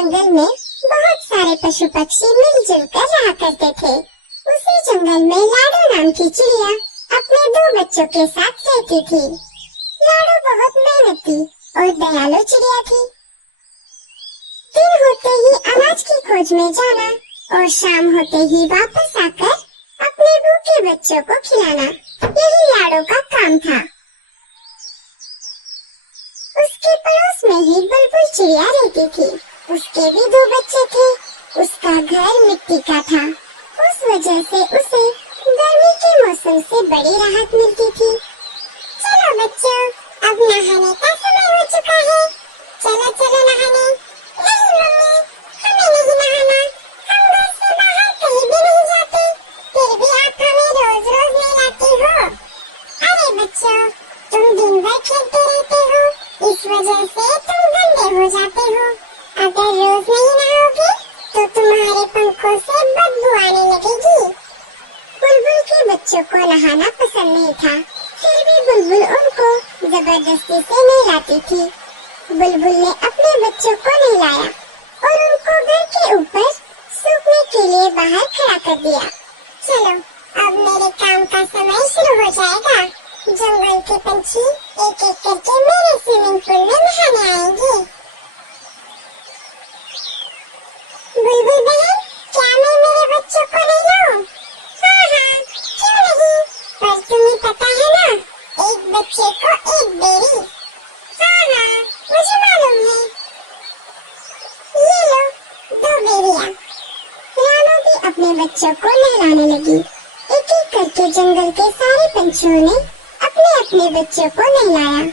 जंगल में बहुत सारे पशु पक्षी मिलजुल कर रहा करते थे। उसी जंगल में लाडो नाम की चिड़िया अपने 2 बच्चों के साथ रहती थी। लाडो बहुत मेहनती और दयालु चिड़िया थी। दिन होते ही अनाज की खोज में जाना और शाम होते ही वापस आकर अपने भूखे बच्चों को खिलाना, यही लाडो का काम था। उसके पड़ोस में ही बुलबुल चिड़िया रहती थी। उसके भी 2 बच्चे थे। उसका घर मिट्टी का था। उस वजह से उसे गर्मी के मौसम से बड़ी राहत मिलती थी। चलो बच्चों, अब नहाने का समय हो चुका है। चलो चलो नहाने। नहीं मम्मी, हमें नहीं नहाना। हम घर से बाहर कहीं भी नहीं जाते। फिर भी आप हमें रोज रोज नहलाती हो। अरे बच्चों, तुम दिन भर खेलते रहते हो, इस वजह से तुम गंदे हो जाते हो। अगर रोज नहीं नहाओगे तो तुम्हारे पंखों से बदबू आने लगेगी। बुलबुल के बच्चों को नहाना पसंद नहीं था, फिर भी बुलबुल उनको जबरदस्ती से नहलाती थी। बुलबुल ने अपने बच्चों को नहलाया और उनको घर के ऊपर सूखने के लिए बाहर खड़ा कर दिया। चलो, अब मेरे काम का समय शुरू हो जाएगा। जंगल के पंछी एक एक करके मेरे स्विमिंग पूल में नहाने आएंगे। बुलबुल बहन, क्या मैं मेरे बच्चों को नहलाऊं? हाँ हाँ, क्यों नहीं, पर तुम्हें पता है ना, एक बच्चे को एक बेरी। हाँ हाँ, मुझे मालूम है। ये लो 2 बेरियां। रानो भी अपने बच्चों को नहलाने लगी। एक एक करके जंगल के सारे पंछियों ने अपने अपने बच्चों को नहलाया।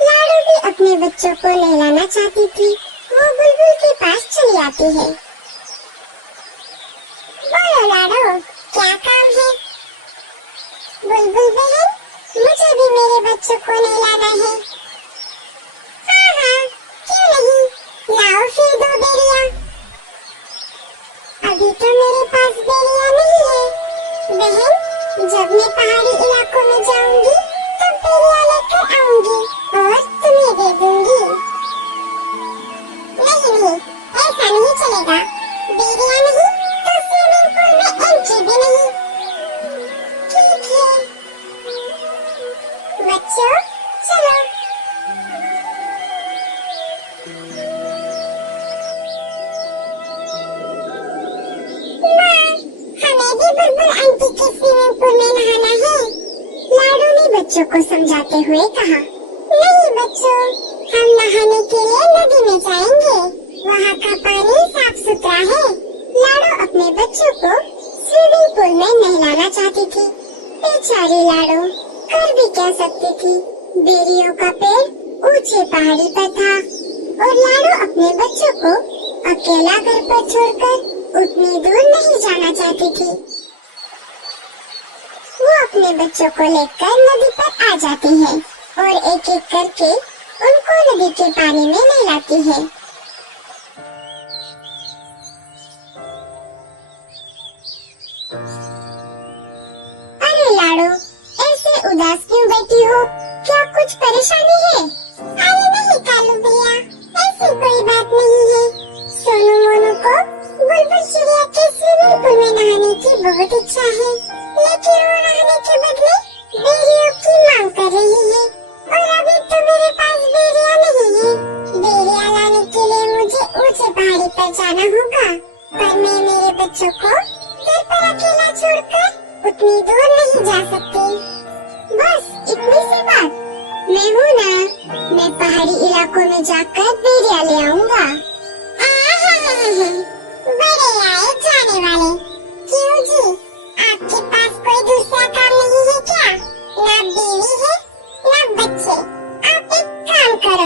लाडो भी अपने बच्चों को नहलाना चाहती थी। वो बुलबुल के पास चली आती है। बोलो लाडो, क्या काम है? बुलबुल बहन, मुझे भी मेरे बच्चों को नहलाना है। हाँ हाँ, क्यों नहीं, लाओ फिर 2 बेरियां। अभी तो मेरे पास बेरियां नहीं है। बहन, जब मैं पहाड़ी इलाकों में जाऊंगी तब बेरियां लेकर आऊंगी और तुम्हें दे दूंगी। नहीं नहीं, ऐसा नहीं चलेगा। बेरियां नहीं तो स्विमिंग पूल में एंट्री भी नहीं। ठीक है बच्चों, चलो। हमें भी बुलबुल आंटी के स्विमिंग पूल में नहाना है। लाडो ने बच्चों को समझाते हुए कहा। नहीं बच्चों, हम नहाने के लिए नदी में जाएंगे। वहाँ का पानी साफ सुथरा है। लाडो अपने बच्चों को स्विमिंग पूल में नहलाना चाहती थी। बेचारी लाडो कर भी क्या सकती थी। बेरियों का पेड़ ऊंचे पहाड़ी पर था और लाडो अपने बच्चों को अकेला घर पर छोड़कर उतनी दूर नहीं जाना चाहती थी। वो अपने बच्चों को लेकर नदी पर आ जाती है और एक एक करके उनको नदी के पानी में नहलाती है। अरे लाडो, ऐसे उदास क्यों बैठी हो? क्या कुछ परेशानी है? अरे नहीं कालू भैया, ऐसी कोई बात नहीं है। सोनू मोनू को बुलबुल चिड़िया के स्विमिंग पूल में नहाने की बहुत इच्छा है, लेकिन वो नहाने के बदले बेरियों की मांग कर रही है और अभी तो मेरे पास बेरियां नहीं है। बेरियां लाने के लिए मुझे ऊंचे पहाड़ी पर जाना होगा, पर मैं मेरे बच्चों को घर पर अकेला छोड़कर उतनी दूर नहीं जा सकती। बस इतनी सी बात। मैं हूँ ना, मैं पहाड़ी इलाकों में जाकर बेरियां ले आऊंगा। बड़े आए जाने वाले।